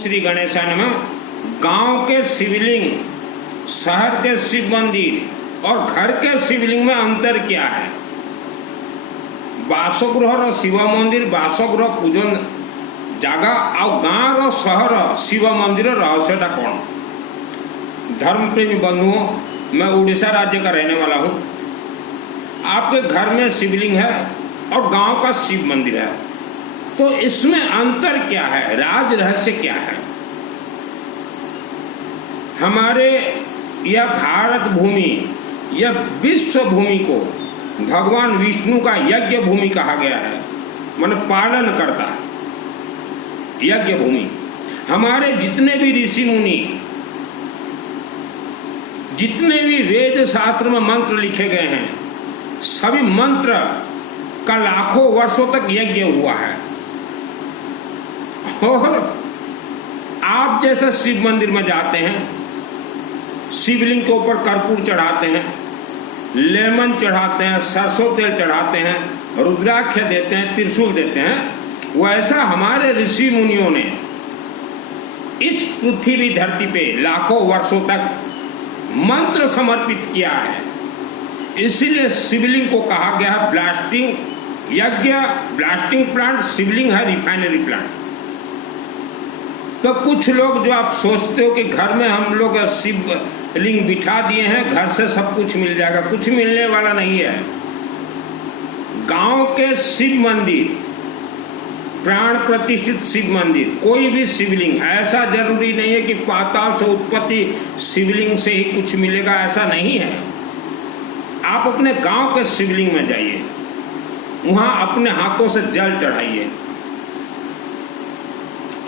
श्री गणेशाय नमः। गांव के शिवलिंग, शहर के शिव मंदिर और घर के शिवलिंग में अंतर क्या है? बासगृह शिव मंदिर बासगृह पूजन जगह और गाँव और शहर शिव मंदिर रहस्यटा कौन? धर्म प्रेमी बंधुओं, मैं उड़ीसा राज्य का रहने वाला हूँ। आपके घर में शिवलिंग है और गांव का शिव मंदिर है, तो इसमें अंतर क्या है? राज रहस्य क्या है? हमारे यह भारत भूमि, यह विश्व भूमि को भगवान विष्णु का यज्ञ भूमि कहा गया है, मन पालन करता है यज्ञ भूमि। हमारे जितने भी ऋषि मुनि, जितने भी वेद शास्त्र में मंत्र लिखे गए हैं, सभी मंत्र का लाखों वर्षों तक यज्ञ हुआ है। और आप जैसे शिव मंदिर में जाते हैं, शिवलिंग के ऊपर कर्पूर चढ़ाते हैं, लेमन चढ़ाते हैं, सरसों तेल चढ़ाते हैं, रुद्राक्ष देते हैं, त्रिशूल देते हैं, वैसा हमारे ऋषि मुनियों ने इस पृथ्वी धरती पे लाखों वर्षों तक मंत्र समर्पित किया है। इसीलिए शिवलिंग को कहा गया है ब्लास्टिंग यज्ञ, ब्लास्टिंग प्लांट। शिवलिंग है रिफाइनरी प्लांट। तो कुछ लोग जो आप सोचते हो कि घर में हम लोग शिवलिंग बिठा दिए हैं, घर से सब कुछ मिल जाएगा, कुछ मिलने वाला नहीं है। गांव के शिव मंदिर, प्राण प्रतिष्ठित शिव मंदिर, कोई भी शिवलिंग, ऐसा जरूरी नहीं है कि पाताल से उत्पत्ति शिवलिंग से ही कुछ मिलेगा, ऐसा नहीं है। आप अपने गांव के शिवलिंग में जाइए, वहां अपने हाथों से जल चढ़ाइए,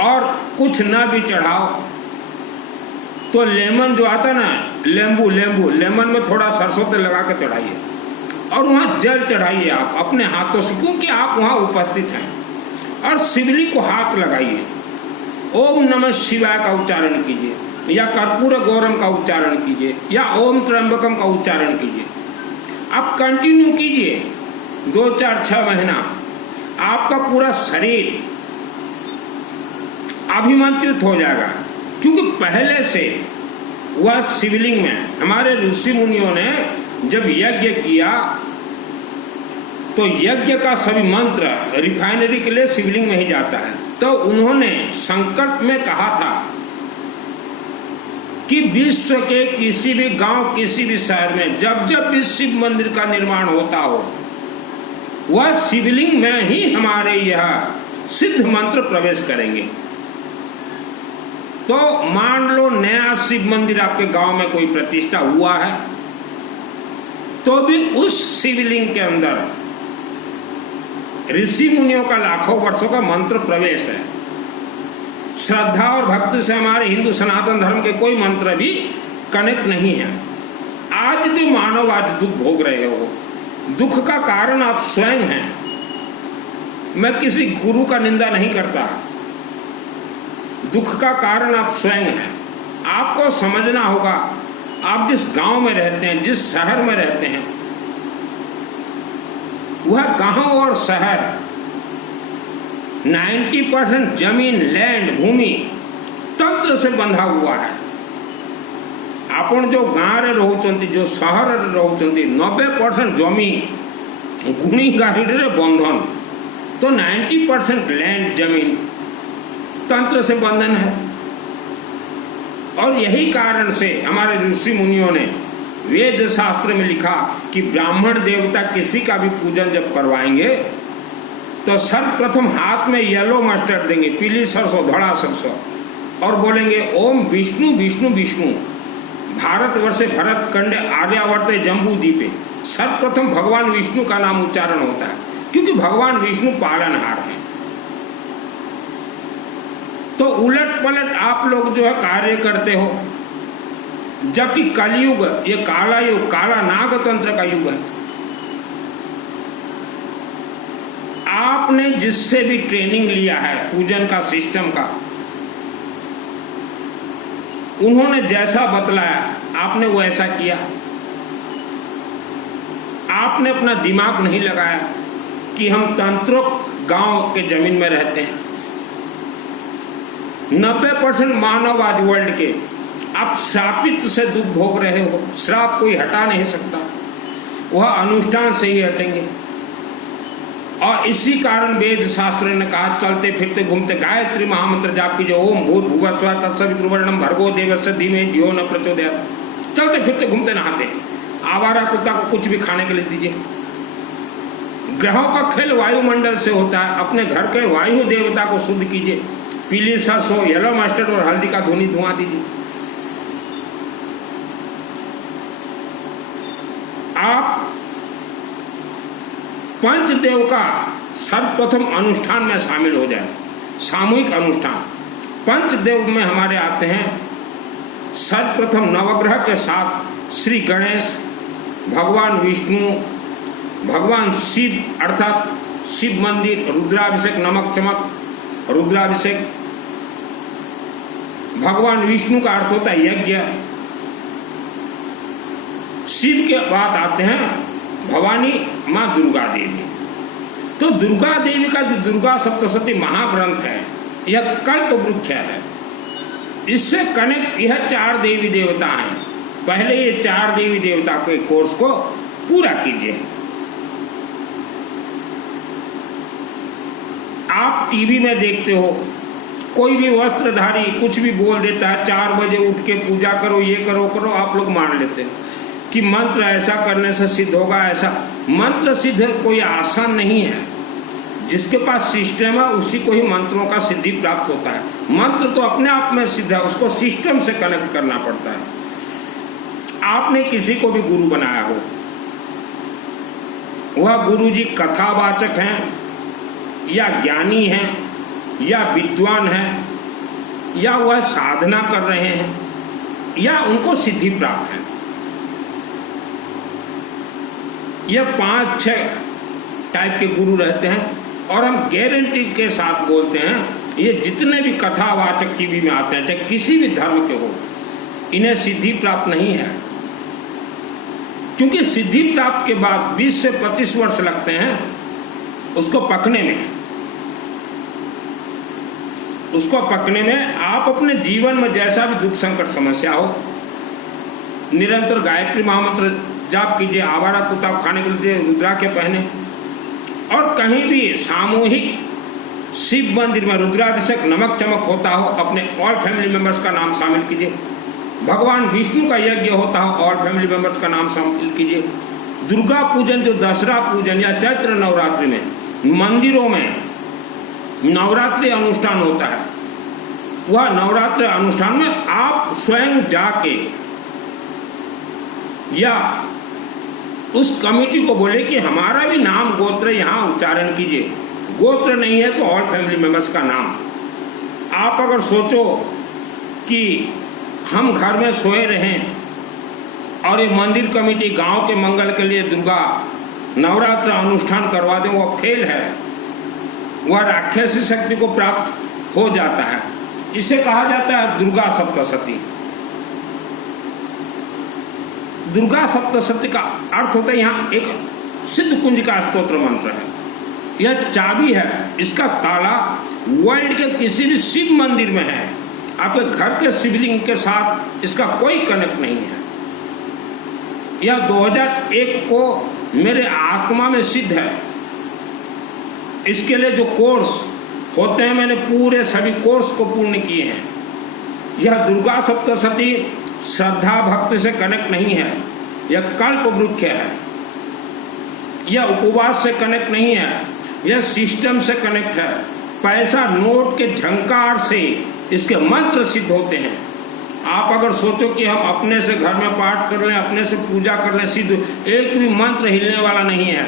और कुछ ना भी चढ़ाओ तो लेमन जो आता ना, लेंबू लेमन में थोड़ा सरसों तेल लगा के चढ़ाइए और वहां जल चढ़ाइए आप अपने हाथों से, क्योंकि आप वहां उपस्थित हैं। और शिवलिंग को हाथ लगाइए, ओम नमः शिवाय का उच्चारण कीजिए, या कर्पूर गौरम का उच्चारण कीजिए, या ओम त्र्यंबकम का उच्चारण कीजिए। आप कंटिन्यू कीजिए 2, 4, 6 महीना, आपका पूरा शरीर अभिमंत्रित हो जाएगा। क्योंकि पहले से वह शिवलिंग में हमारे ऋषि मुनियों ने जब यज्ञ किया तो यज्ञ का सभी मंत्र रिफाइनरी के लिए शिवलिंग में ही जाता है। तो उन्होंने संकल्प में कहा था कि विश्व के किसी भी गांव, किसी भी शहर में जब जब भी शिव मंदिर का निर्माण होता हो, वह शिवलिंग में ही हमारे यह सिद्ध मंत्र प्रवेश करेंगे। तो मान लो नया शिव मंदिर आपके गांव में कोई प्रतिष्ठा हुआ है, तो भी उस शिवलिंग के अंदर ऋषि मुनियों का लाखों वर्षों का मंत्र प्रवेश है। श्रद्धा और भक्ति से हमारे हिंदू सनातन धर्म के कोई मंत्र भी कनेक्ट नहीं है। आज भी मानव आज दुख भोग रहे हो, दुख का कारण आप स्वयं हैं। मैं किसी गुरु का निंदा नहीं करता, दुख का कारण आप स्वयं हैं। आपको समझना होगा, आप जिस गांव में रहते हैं, जिस शहर में रहते हैं, वह गांव और शहर 90% जमीन, लैंड, भूमि तंत्र से बंधा हुआ है। आपण जो गाँव रे रहउचंती, जो शहर रे रहउचंती, 90% जमी गुणी गाड़ी रे बंधन, तो 90% लैंड, जमीन तंत्र से बंधन है। और यही कारण से हमारे ऋषि मुनियों ने वेद शास्त्र में लिखा कि ब्राह्मण देवता किसी का भी पूजन जब करवाएंगे तो सर्वप्रथम हाथ में येलो मस्टर्ड देंगे, पीली सरसों, धड़ा सरसों, और बोलेंगे ओम विष्णु विष्णु विष्णु भारतवर्षे भरत खंडे आर्यावर्ते जम्बू द्वीपे। सर्वप्रथम भगवान विष्णु का नाम उच्चारण होता है, क्योंकि भगवान विष्णु पालनहार हैं। तो उलट पलट आप लोग जो है कार्य करते हो, जबकि कलयुग, ये काला युग, काला नाग तंत्र का युग है। आपने जिससे भी ट्रेनिंग लिया है पूजन का, सिस्टम का, उन्होंने जैसा बतलाया आपने वैसा किया। आपने अपना दिमाग नहीं लगाया कि हम तंत्रोक्त गांव के जमीन में रहते हैं। 90% मानव आज वर्ल्ड के आप श्रापित से दुख भोग रहे हो। श्राप कोई हटा नहीं सकता, वह अनुष्ठान से ही हटेंगे। और इसी कारण वेद शास्त्र ने कहा चलते फिरते घूमते गायत्री महामंत्र जाप कीजिए। ओम भूर्भुवः स्वः तत्सवितुर्वरेण्यं भर्गो देवस्य धीमहि धियो न प्रचोदयात्। चलते फिरते घूमते नहाते आवारा कुत्ता को कुछ भी खाने के लिए दीजिए। ग्रहों का खेल वायुमंडल से होता है, अपने घर के वायु देवता को शुद्ध कीजिए। पीली सरसों, येलो मस्टर्ड और हल्दी का धुआं दीजिए। आप पंचदेव का सर्वप्रथम अनुष्ठान में शामिल हो जाए, सामूहिक अनुष्ठान। पंचदेव में हमारे आते हैं सर्वप्रथम नवग्रह के साथ श्री गणेश, भगवान विष्णु, भगवान शिव अर्थात शिव मंदिर, रुद्राभिषेक, नमक चमक, रुद्राभिषेक। भगवान विष्णु का अर्थ होता है यज्ञ। शिव के बाद आते हैं भवानी माँ दुर्गा देवी। तो दुर्गा देवी का जो दुर्गा सप्तशती महाग्रंथ है, यह कल्प वृक्ष है। इससे कनेक्ट यह 4 देवी देवता हैं। पहले ये 4 देवी देवता के कोर्स को पूरा कीजिए। आप टीवी में देखते हो कोई भी वस्त्रधारी कुछ भी बोल देता है, 4 बजे उठ के पूजा करो, ये करो करो, आप लोग मान लेते हैं कि मंत्र ऐसा करने से सिद्ध होगा। ऐसा मंत्र सिद्ध कोई आसान नहीं है। जिसके पास सिस्टम है उसी को ही मंत्रों का सिद्धि प्राप्त होता है। मंत्र तो अपने आप में सिद्ध है, उसको सिस्टम से कनेक्ट करना पड़ता है। आपने किसी को भी गुरु बनाया हो, वह गुरु जी कथावाचक हैं या ज्ञानी हैं या विद्वान हैं या वह साधना कर रहे हैं या उनको सिद्धि प्राप्त है। यह 5-6 टाइप के गुरु रहते हैं और हम गारंटी के साथ बोलते हैं ये जितने भी कथावाचक टीवी में आते हैं, चाहे किसी भी धर्म के हो, इन्हें सिद्धि प्राप्त नहीं है। क्योंकि सिद्धि प्राप्त के बाद 20 से 25 वर्ष लगते हैं उसको पकने में। उसको पकने में आप अपने जीवन में जैसा भी दुख संकट समस्या हो, निरंतर गायत्री महामंत्र जाप कीजिए, आवारा कुत्ता खाने के लिए रुद्राक्ष पहने, और कहीं भी सामूहिक शिव मंदिर में रुद्राभिषेक नमक चमक होता हो, अपने ऑल फैमिली मेंबर्स का नाम शामिल कीजिए। भगवान विष्णु का यज्ञ होता हो, ऑल फैमिली मेंबर्स का नाम शामिल कीजिए। दुर्गा पूजन जो दसरा पूजन या चैत्र नवरात्रि में मंदिरों में नवरात्रि अनुष्ठान होता है, वह नवरात्रि अनुष्ठान में आप स्वयं जाके या उस कमेटी को बोले कि हमारा भी नाम गोत्र यहाँ उच्चारण कीजिए। गोत्र नहीं है तो ऑल फैमिली मेंबर्स का नाम। आप अगर सोचो कि हम घर में सोए रहें और ये मंदिर कमेटी गांव के मंगल के लिए दुर्गा नवरात्र अनुष्ठान करवा दें, वह फेल है। वह राक्षसी शक्ति को प्राप्त हो जाता है। इसे कहा जाता है दुर्गा सप्तशती। दुर्गा सप्तशती का अर्थ होता है यहाँ एक सिद्ध कुंज का स्तोत्र मंत्र है। यह चाबी है, इसका ताला वर्ल्ड के किसी भी शिव मंदिर में है। आपके घर के शिवलिंग के साथ इसका कोई कनेक्ट नहीं है। यह 2001 को मेरे आत्मा में सिद्ध है। इसके लिए जो कोर्स होते हैं, मैंने पूरे सभी कोर्स को पूर्ण किए हैं। यह दुर्गा सप्तशती श्रद्धा भक्ति से कनेक्ट नहीं है, यह कल्प वृक्ष है। यह उपवास से कनेक्ट नहीं है, यह सिस्टम से कनेक्ट है। पैसा नोट के झंकार से इसके मंत्र सिद्ध होते हैं। आप अगर सोचो कि हम अपने से घर में पाठ कर लें, अपने से पूजा कर लें, सिद्ध, एक भी मंत्र हिलने वाला नहीं है।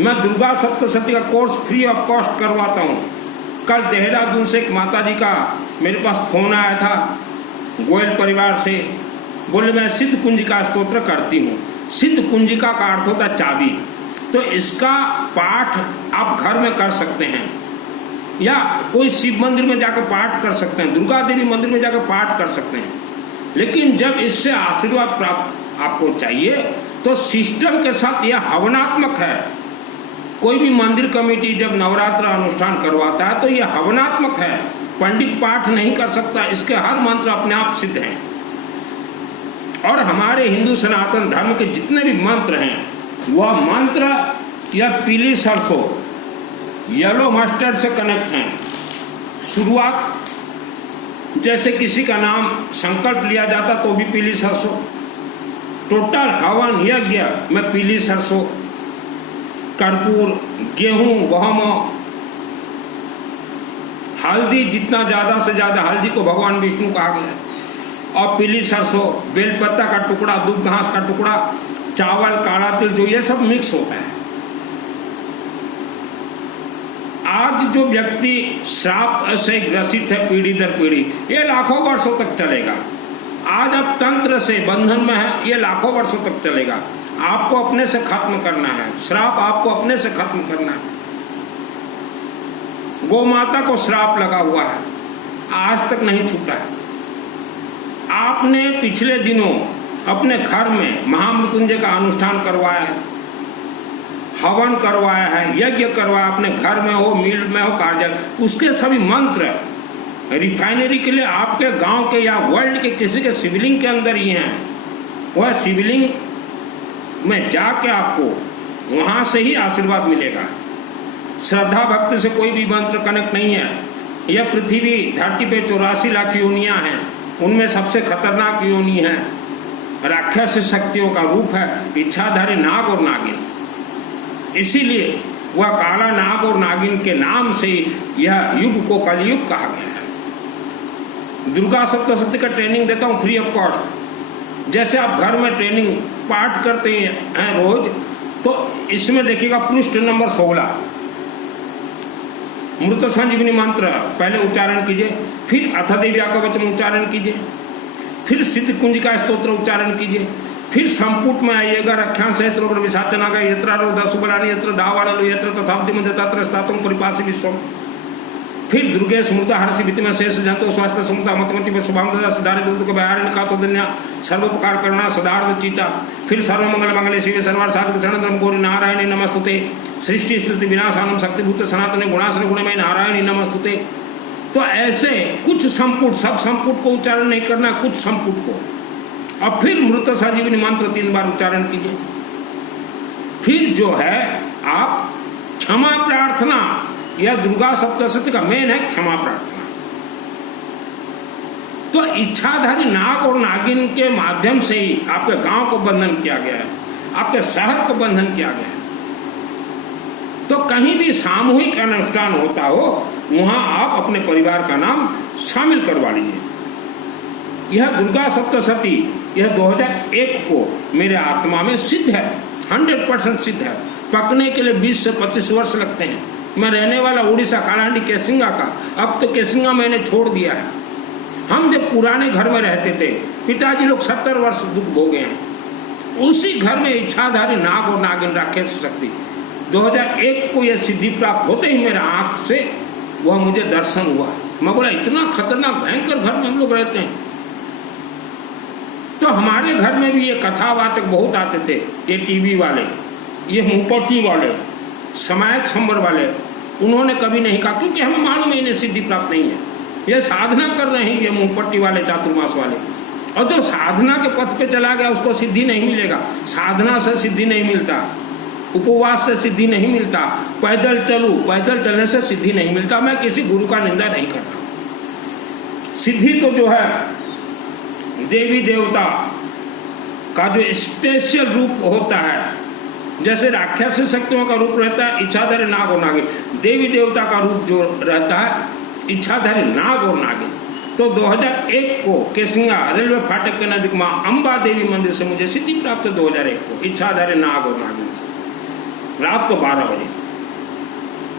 मैं दुर्गा सप्तशती का कोर्स फ्री ऑफ कॉस्ट करवाता हूँ। कल देहरादून से एक माता जी का मेरे पास फोन आया था, गोयल परिवार से। बोले मैं सिद्ध कुंजिका स्तोत्र करती हूँ। सिद्ध कुंजिका का अर्थ होता है चाबी। तो इसका पाठ आप घर में कर सकते हैं या कोई शिव मंदिर में जाकर पाठ कर सकते हैं, दुर्गा देवी मंदिर में जाकर पाठ कर सकते हैं। लेकिन जब इससे आशीर्वाद प्राप्त आपको चाहिए तो सिस्टम के साथ यह हवनात्मक है। कोई भी मंदिर कमेटी जब नवरात्र अनुष्ठान करवाता है तो यह हवनात्मक है। पंडित पाठ नहीं कर सकता, इसके हर मंत्र अपने आप सिद्ध हैं। और हमारे हिंदू सनातन धर्म के जितने भी मंत्र हैं वह मंत्र या पीली सरसों, येलो मस्टर्ड से कनेक्ट हैं। शुरुआत जैसे किसी का नाम संकल्प लिया जाता तो भी पीली सरसों, टोटल हवन यज्ञ में पीली सरसों, कर्पूर, गेहूं, गहूम, हल्दी, जितना ज़्यादा से ज़्यादा हल्दी को भगवान विष्णु कहा गया है, और पीली सरसों, बेलपत्ता का टुकड़ा, दूब घास का टुकड़ा, चावल, काला तिल, जो ये सब मिक्स होता है। आज जो व्यक्ति श्राप से ग्रसित है पीढ़ी दर पीढ़ी, ये लाखों वर्षों तक चलेगा। आज आप तंत्र से बंधन में है, ये लाखों वर्षों तक चलेगा। आपको अपने से खत्म करना है, श्राप आपको अपने से खत्म करना है। गौ माता को श्राप लगा हुआ है, आज तक नहीं छूटा है। आपने पिछले दिनों अपने घर में महामृत्युंजय का अनुष्ठान करवाया है, हवन करवाया है, यज्ञ करवाया, अपने घर में हो, मिल में हो, कार्य, उसके सभी मंत्र रिफाइनरी के लिए आपके गांव के या वर्ल्ड के किसी के शिवलिंग के अंदर ही हैं। वह शिवलिंग में जाके आपको वहां से ही आशीर्वाद मिलेगा। श्रद्धा भक्ति से कोई भी मंत्र कनेक्ट नहीं है। यह पृथ्वी धरती पे 84 लाख योनियां हैं, उनमें सबसे खतरनाक योनि है, राक्षस शक्तियों का रूप है इच्छाधारी नाग और नागिन। इसीलिए वह काला नाग और नागिन के नाम से यह युग को कलयुग कहा गया है। दुर्गा सप्तशती का ट्रेनिंग देता हूँ फ्री ऑफ कॉस्ट। जैसे आप घर में ट्रेनिंग पाठ करते हैं रोज, तो इसमें देखिएगा पृष्ठ नंबर 16 मृत संजीवनी मंत्र पहले उच्चारण कीजिए, फिर अथ देव्या का वचन उच्चारण कीजिए, फिर सिद्ध कुंजिका स्तोत्र उच्चारण कीजिए, फिर संपुट में आइएगा रख्यांश यत्र विशाचना का यत्र रोधा सुबलानी यत्र धावालो यत्र तथाब्दि मध्य तत्र स्थातुम परिपासी विश्वम, फिर दुर्गे स्मृता हर्षि भीति में शेष जंतो स्वास्थ्य स्मृता मतमति में शुभाम ददा सिद्धारे दूत को बयारिण का तो दुनिया सर्वोपकार करना सदार्थ चीता, फिर सर्वमंगल मंगले शिव सर्वार्थ साधक शरणधर्म गौरी नारायणी नमस्तुते, सृष्टि स्तुति विनाशानम शक्तिभूत सनातन गुणासन गुणमय नारायणी नमस्तुते। तो ऐसे कुछ संपुट, सब संपुट को उच्चारण नहीं करना, कुछ संपुट को, और फिर मृत संजीवनी मंत्र 3 बार उच्चारण कीजिए। फिर जो है आप क्षमा प्रार्थना, यह दुर्गा सप्तशती का मेन है क्षमा प्रार्थना। तो इच्छाधारी नाग और नागिन के माध्यम से ही आपके गांव को बंधन किया गया है, आपके शहर को बंधन किया गया है। तो कहीं भी सामूहिक अनुष्ठान होता हो, वहां आप अपने परिवार का नाम शामिल करवा लीजिए। यह दुर्गा सप्तशती यह 2001 को मेरे आत्मा में सिद्ध है, 100% सिद्ध है। पकने के लिए 20 से 25 वर्ष लगते हैं। मैं रहने वाला उड़ीसा कालाहांडी केसिंगा का, अब तो केसिंगा मैंने छोड़ दिया है। हम जब पुराने घर में रहते थे, पिताजी लोग 70 वर्ष दुख भोगे हैं, उसी घर में इच्छाधारी नाग और नागिन राक्षस शक्ति 2001 को यह सिद्धि प्राप्त होते ही मेरा आंख से वह मुझे दर्शन हुआ। मैं बोला इतना खतरनाक भयंकर घर में हम लोग रहते हैं। तो हमारे घर में भी ये कथावाचक बहुत आते थे, ये टीवी वाले, ये मुंहपट्टी वाले, समायक संबर वाले। उन्होंने कभी नहीं कहा, क्योंकि हमें मालूम है इन्हें सिद्धि प्राप्त नहीं है, ये साधना कर रहे हैं ये मुंहपट्टी वाले, चातुर्मास वाले। और जो साधना के पथ पे चला गया उसको सिद्धि नहीं मिलेगा। साधना से सिद्धि नहीं मिलता, उपवास से सिद्धि नहीं मिलता, पैदल चलूं, पैदल चलने से सिद्धि नहीं मिलता। मैं किसी गुरु का निंदा नहीं करता। सिद्धि तो जो है देवी देवता का जो स्पेशल रूप होता है, जैसे राक्षस शक्तियों का रूप रहता है इच्छाधारी नाग और नागिन, देवी देवता का रूप जो रहता है इच्छाधारी नाग और नागिन। तो 2001 को केसिंगा रेलवे फाटक के नजदीक मां अंबा देवी मंदिर से मुझे सिद्धि प्राप्त 2001 को इच्छाधारी नाग और नागिन से, रात को 12 बजे।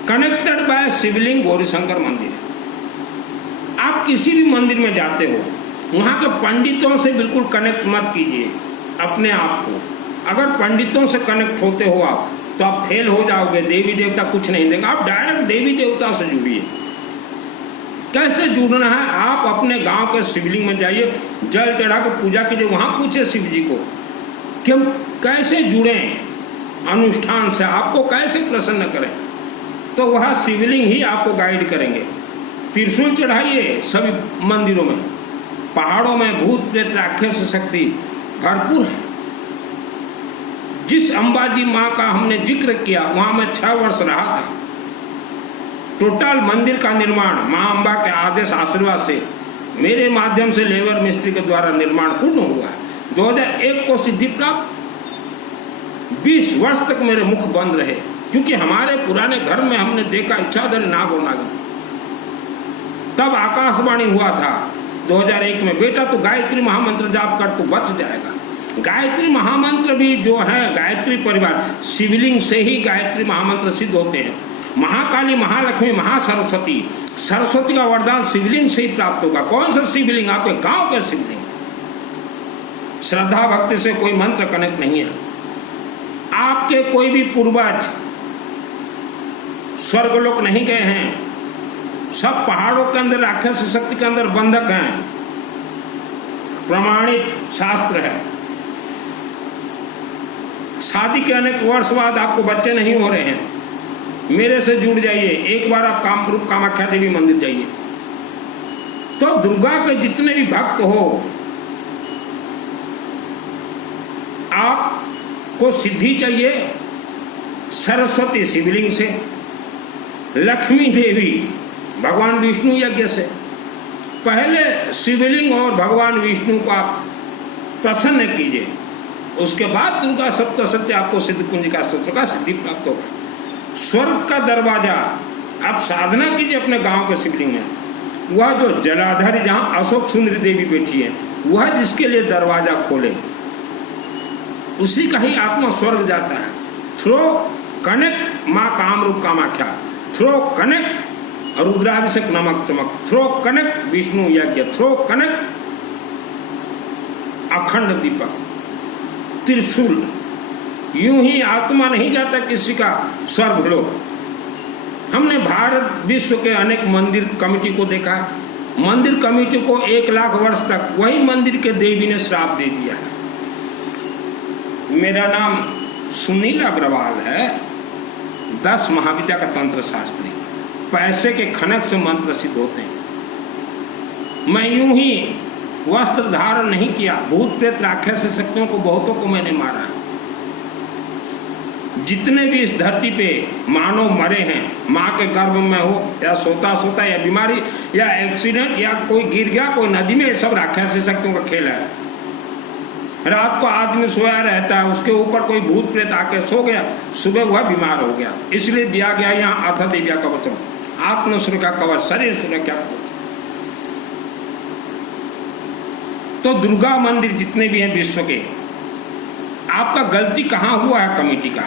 कनेक्टेड बाय शिवलिंग गौरीशंकर मंदिर। आप किसी भी मंदिर में जाते हो, वहां के पंडितों से बिल्कुल कनेक्ट मत कीजिए अपने आप को। अगर पंडितों से कनेक्ट होते हो आप, तो आप फेल हो जाओगे, देवी देवता कुछ नहीं देगा। आप डायरेक्ट देवी देवता से जुड़िए। कैसे जुड़ना है? आप अपने गांव के शिवलिंग में जाइए, जल चढ़ा कर पूजा कीजिए, वहां पूछिए शिव जी को कि हम कैसे जुड़े अनुष्ठान से, आपको कैसे प्रसन्न करें। तो वह शिवलिंग ही आपको गाइड करेंगे। त्रिशूल चढ़ाइए सभी मंदिरों में। पहाड़ों में भूत प्रेत राक्षस शक्ति भरपूर है। जिस अंबाजी माँ का हमने जिक्र किया वहां मैं 6 वर्ष रहा था। टोटल मंदिर का निर्माण माँ अम्बा के आदेश आशीर्वाद से मेरे माध्यम से लेबर मिस्त्री के द्वारा निर्माण पूर्ण हुआ है। 2001 को सिद्धि प्राप्त। 20 वर्ष तक मेरे मुख बंद रहे, क्योंकि हमारे पुराने घर में हमने देखा इच्छाधारी नाग और नागिन। तब आकाशवाणी हुआ था 2001 में, बेटा तू गायत्री महामंत्र जाप कर, तू बच जाएगा। गायत्री महामंत्र भी जो है, गायत्री परिवार शिवलिंग से ही गायत्री महामंत्र सिद्ध होते हैं। महाकाली, महालक्ष्मी, महासरस्वती, सरस्वती का वरदान शिवलिंग से ही प्राप्त होगा। कौन सा शिवलिंग? आपके गांव के शिवलिंग। श्रद्धा भक्ति से कोई मंत्र कनेक्ट नहीं है। आपके कोई भी पूर्वज स्वर्गलोक नहीं गए हैं, सब पहाड़ों के अंदर राक्षस शक्ति के अंदर बंधक हैं। प्रमाणित शास्त्र है। शादी के अनेक वर्ष बाद आपको बच्चे नहीं हो रहे हैं, मेरे से जुड़ जाइए। एक बार आप कामरूप कामाख्या देवी मंदिर जाइए, तो दुर्गा के जितने भी भक्त हो, आपको सिद्धि चाहिए सरस्वती शिवलिंग से, लक्ष्मी देवी भगवान विष्णु यज्ञ से। पहले शिवलिंग और भगवान विष्णु को आप प्रसन्न कीजिए, उसके बाद दुर्गा सप्तशती आपको सिद्ध कुंजिका स्तोत्र का सिद्धि प्राप्त होगा। स्वर्ग का दरवाजा आप साधना कीजिए अपने गांव के शिवलिंग में। वह जो जलाधारी जहां अशोक सुंदरी देवी बैठी है, वह जिसके लिए दरवाजा खोले, उसी का ही आत्मा स्वर्ग जाता है। थ्रो कनेक्ट माँ कामरूप कामाख्या, थ्रो कनेक्ट रुद्राभिषेक नमक चमक, थ्रो कनेक्ट विष्णु यज्ञ, थ्रो कनेक्ट अखंड दीपक, त्रिशूल। यूं ही आत्मा नहीं जाता किसी का स्वर्ग लोक। हमने भारत विश्व के अनेक मंदिर कमेटी को देखा। मंदिर कमेटी को 1 लाख वर्ष तक वही मंदिर के देवी ने श्राप दे दिया है। मेरा नाम सुनील अग्रवाल है, 10 महाविद्या का तंत्र शास्त्री। पैसे के खनक से मंत्र सिद्ध होते हैं। मैं यूं ही वस्त्र धारण नहीं किया। भूत प्रेत राक्षस शक्तियों को बहुतों को मैंने मारा। जितने भी इस धरती पे मानव मरे हैं, माँ के गर्भ में हो या सोता सोता या बीमारी या एक्सीडेंट या कोई गिर गया कोई नदी में, सब राक्षस शक्तियों का खेल है। रात को आदमी सोया रहता है, उसके ऊपर कोई भूत प्रेत आके सो गया, सुबह वह बीमार हो गया। इसलिए दिया गया यहाँ अथ दिव्या कवच, आत्म सुरक्षा कवच, शरीर सुरक्षा कवच। तो दुर्गा मंदिर जितने भी हैं विश्व के, आपका गलती कहाँ हुआ है कमेटी का?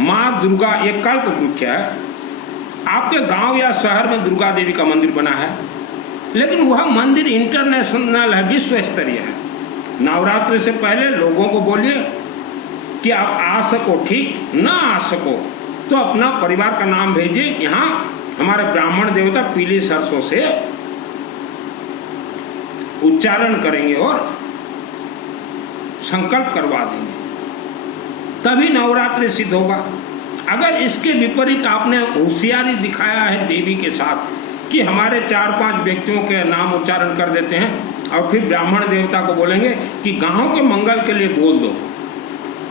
माँ दुर्गा एक कल्प वृक्ष है। आपके गांव या शहर में दुर्गा देवी का मंदिर बना है, लेकिन वह मंदिर इंटरनेशनल है, विश्व स्तरीय है। नवरात्रि से पहले लोगों को बोलिए कि आप आ सको, ठीक ना आ सको तो अपना परिवार का नाम भेजिए। यहाँ हमारे ब्राह्मण देवता पीली सरसों से उच्चारण करेंगे और संकल्प करवा देंगे, तभी नवरात्रि सिद्ध होगा। अगर इसके विपरीत आपने होशियारी दिखाया है देवी के साथ कि हमारे 4-5 व्यक्तियों के नाम उच्चारण कर देते हैं और फिर ब्राह्मण देवता को बोलेंगे कि गांव के मंगल के लिए बोल दो,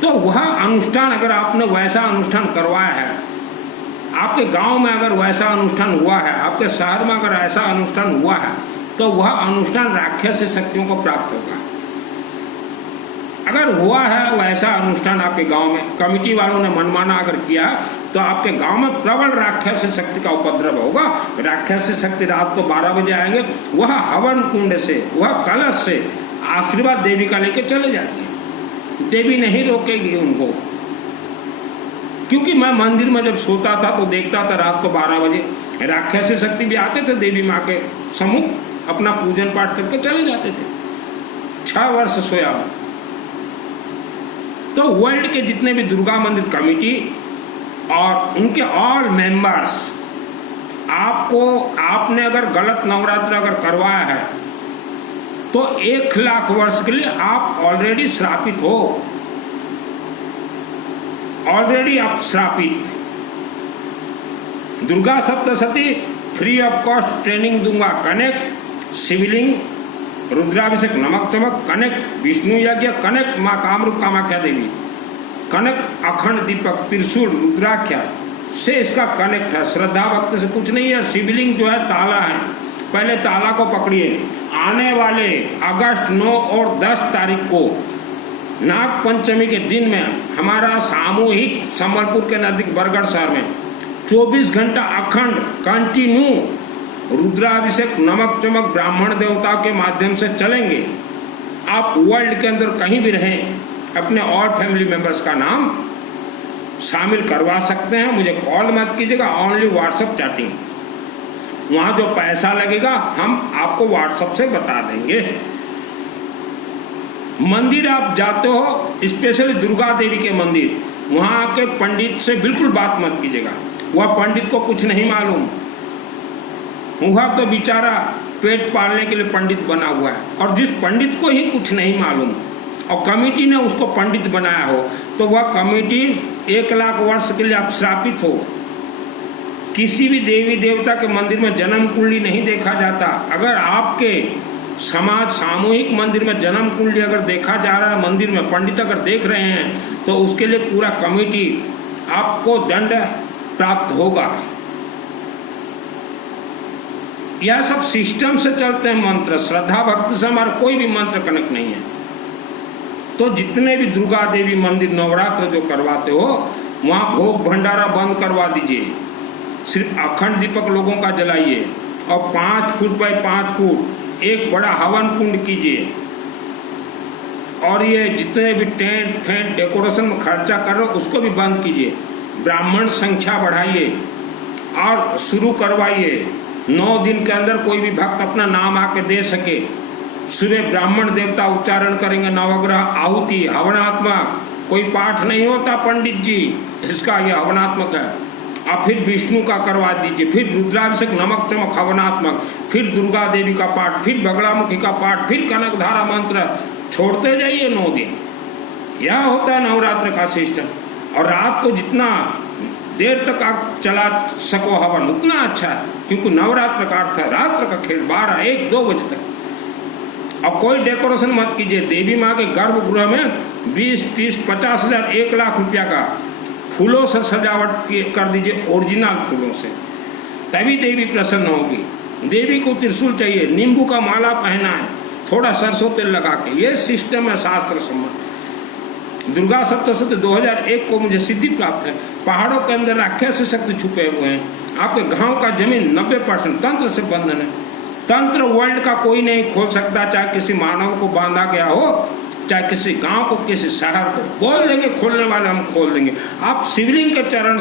तो वह अनुष्ठान अगर आपने वैसा अनुष्ठान करवाया है, आपके गांव में अगर वैसा अनुष्ठान हुआ है, आपके शहर में अगर ऐसा अनुष्ठान हुआ है, तो वह अनुष्ठान राक्षस शक्तियों को प्राप्त होगा। अगर हुआ है वैसा अनुष्ठान आपके गांव में, कमेटी वालों ने मनमाना अगर किया, तो आपके गांव में प्रबल राक्षस शक्ति का उपद्रव होगा। राक्षस शक्ति रात को 12 बजे आएंगे, वह हवन कुंड से, वह कलश से आशीर्वाद देवी का लेके चले जाएंगे। देवी नहीं रोकेगी उनको, क्योंकि मैं मंदिर में जब सोता था तो देखता था रात को 12 बजे राक्षस शक्ति भी आते थे देवी माँ के सम्मुख, अपना पूजन पाठ करके चले जाते थे। 6 वर्ष सोया। तो वर्ल्ड के जितने भी दुर्गा मंदिर कमेटी और उनके ऑल मेंबर्स, आपने अगर गलत नवरात्र अगर करवाया है तो 1 लाख वर्ष के लिए आप ऑलरेडी श्रापित हो, ऑलरेडी आप श्रापित। Durga Saptashati free of cost training दूंगा। कनेक्ट शिवलिंग, रुद्राभिषेक, नमक चमक, कनेक्ट विष्णु यज्ञ, कनेक्ट माँ कामरूप कामाख्या देवी, कनेक्ट अखंड दीपक, त्रिशूल, रुद्राख्या से इसका कनेक्ट है। श्रद्धा भक्ति से कुछ नहीं है। शिवलिंग जो है ताला है, पहले ताला को पकड़िए। आने वाले अगस्त 9 और 10 तारीख को नाग पंचमी के दिन में हमारा सामूहिक संबलपुर के नजदीक बरगढ़ शहर में 24 घंटा अखंड कंटिन्यू रुद्राभिषेक, नमक चमक ब्राह्मण देवताओं के माध्यम से चलेंगे। आप वर्ल्ड के अंदर कहीं भी रहें, अपने और फैमिली मेंबर्स का नाम शामिल करवा सकते हैं। मुझे कॉल मत कीजिएगा, ओनली व्हाट्सएप चैटिंग। वहाँ जो पैसा लगेगा हम आपको व्हाट्सएप से बता देंगे। मंदिर आप जाते हो, स्पेशली दुर्गा देवी के मंदिर, वहाँ के पंडित से बिल्कुल बात मत कीजिएगा। वह पंडित को कुछ नहीं मालूम, वह तो बेचारा पेट पालने के लिए पंडित बना हुआ है। और जिस पंडित को ही कुछ नहीं मालूम और कमेटी ने उसको पंडित बनाया हो, तो वह कमेटी 1 लाख वर्ष के लिए आप श्रापित हो। किसी भी देवी देवता के मंदिर में जन्म कुंडली नहीं देखा जाता। अगर आपके समाज सामूहिक मंदिर में जन्म कुंडली अगर देखा जा रहा है, मंदिर में पंडित अगर देख रहे हैं, तो उसके लिए पूरा कमेटी आपको दंड प्राप्त होगा। यह सब सिस्टम से चलते हैं मंत्र। श्रद्धा भक्ति से हमारा कोई भी मंत्र कनेक्ट नहीं है। तो जितने भी दुर्गा देवी मंदिर नवरात्र जो करवाते हो, वहाँ भोग भंडारा बंद करवा दीजिए। सिर्फ अखंड दीपक लोगों का जलाइए और 5 फुट बाय 5 फुट एक बड़ा हवन कुंड कीजिए। और ये जितने भी टेंट फेंट डेकोरेशन में खर्चा कर रहे हो, उसको भी बंद कीजिए। ब्राह्मण संख्या बढ़ाइए और शुरू करवाइए। 9 दिन के अंदर कोई भी भक्त अपना नाम आके दे सके। सुबह ब्राह्मण देवता उच्चारण करेंगे, नवग्रह आहुति हवनात्मक, कोई पाठ नहीं होता पंडित जी, इसका ये हवनात्मक है। आप फिर विष्णु का करवा दीजिए, फिर रुद्राभिषेक, नमक चमक हवनात्मक, फिर दुर्गा देवी का पाठ, फिर बगलामुखी का पाठ, फिर कनकधारा मंत्र, छोड़ते जाइए 9 दिन। यह होता है नवरात्र का सिस्टम। और रात को जितना देर तक आप चला सको हवन, उतना अच्छा है, क्योंकि नवरात्र का अर्थ है रात्र का खेल, 12, 1, 2 बजे तक। और कोई डेकोरेशन मत कीजिए। देवी माँ के गर्भगृह में 20, 30, 50 हजार, 1 लाख रुपया का फूलों से सजावट कर दीजिए, ओरिजिनल फूलों से, तभी देवी प्रसन्न होगी। देवी को त्रिशूल चाहिए, नींबू का माला पहना है, थोड़ा सरसों तेल लगा के। ये सिस्टम है शास्त्र सम्मत। दुर्गा सप्तशती 2001 को मुझे सिद्धि प्राप्त है। पहाड़ों के अंदर राक्षस शक्ति छुपे हुए हैं। आपके गांव का जमीन 90% तंत्र से बंधन है। तंत्र वर्ल्ड का कोई नहीं खोल सकता, चाहे किसी मानव को बांधा गया हो, चाहे किसी गांव को, किसी शहर को। बोल देंगे खोलने वाले, हम खोल देंगे। आप शिवलिंग के चरण